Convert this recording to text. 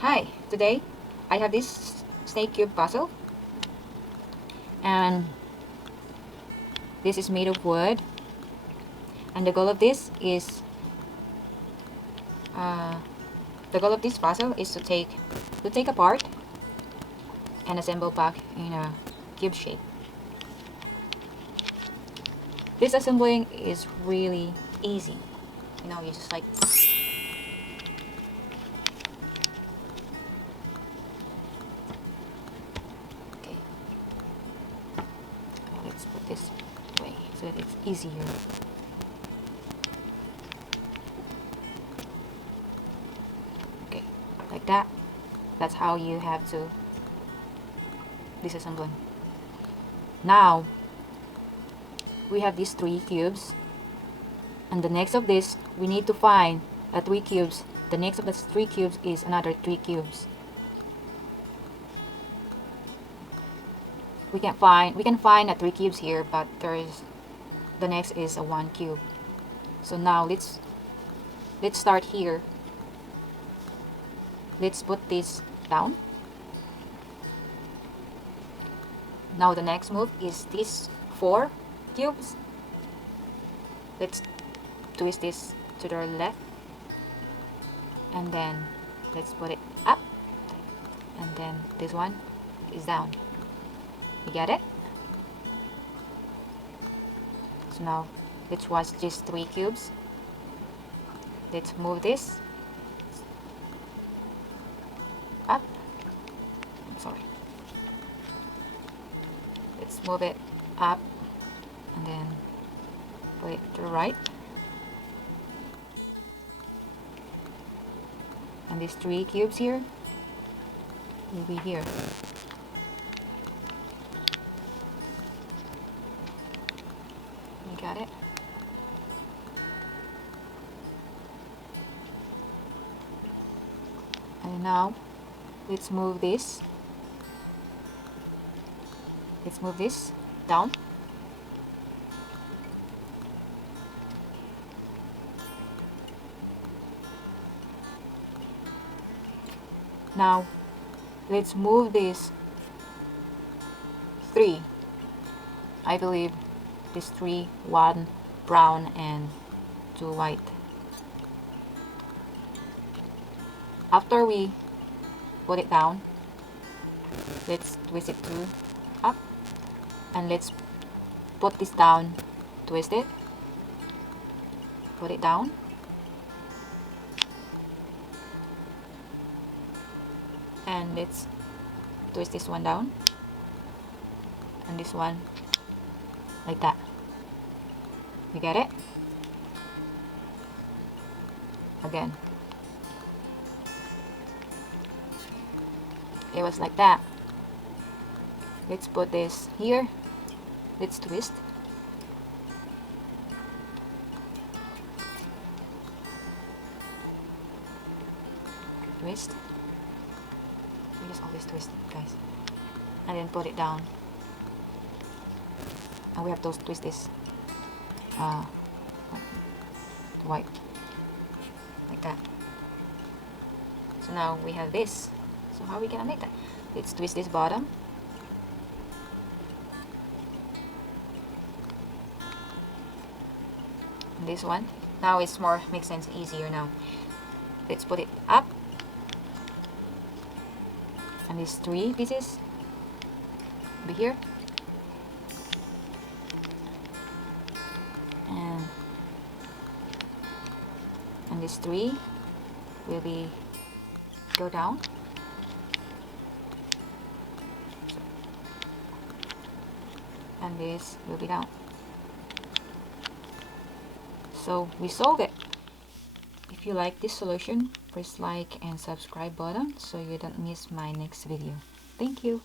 Hi, today I have this snake cube puzzle, and this is made of wood, and the goal of this puzzle is to take apart and assemble back in a cube shape. This assembling is really easy. You just like okay. Let's put this away so that it's easier. Okay, like that. That's how you have to disassembling. Now we have these 3 cubes, and the next of this we need to find 3 cubes. The next of the 3 cubes is another 3 cubes. We can find 3 cubes here, but the next is a 1 cube. So now let's start here. Let's put this down. Now the next move is these 4 cubes. Let's twist this to the left, and then let's put it up, and then this one is down. You get it? So now let's watch these 3 cubes. Let's move this up. Sorry. Let's move it up and then put it to the right. And these 3 cubes here will be here. You got it? And now let's move this. Let's move this down. Now let's move this 3. I believe this 3, 1 brown and 2 white. After we put it down, let's twist it to up, and let's put this down, twist it, put it down, and let's twist this one down, and this one like that. You get it? Again. It was like that. Let's put this here. Let's twist. Twist. We just always twist, guys. And then put it down. And we have to twist this white. Like that. So now we have this. So how are we gonna make that? Let's twist this bottom. And this one. Now it's makes sense, easier now. Let's put it up. And these 3 pieces be here. And these 3 will go down. And this will be down. So we solved it. If you like this solution, press like and subscribe button so you don't miss my next video. Thank you.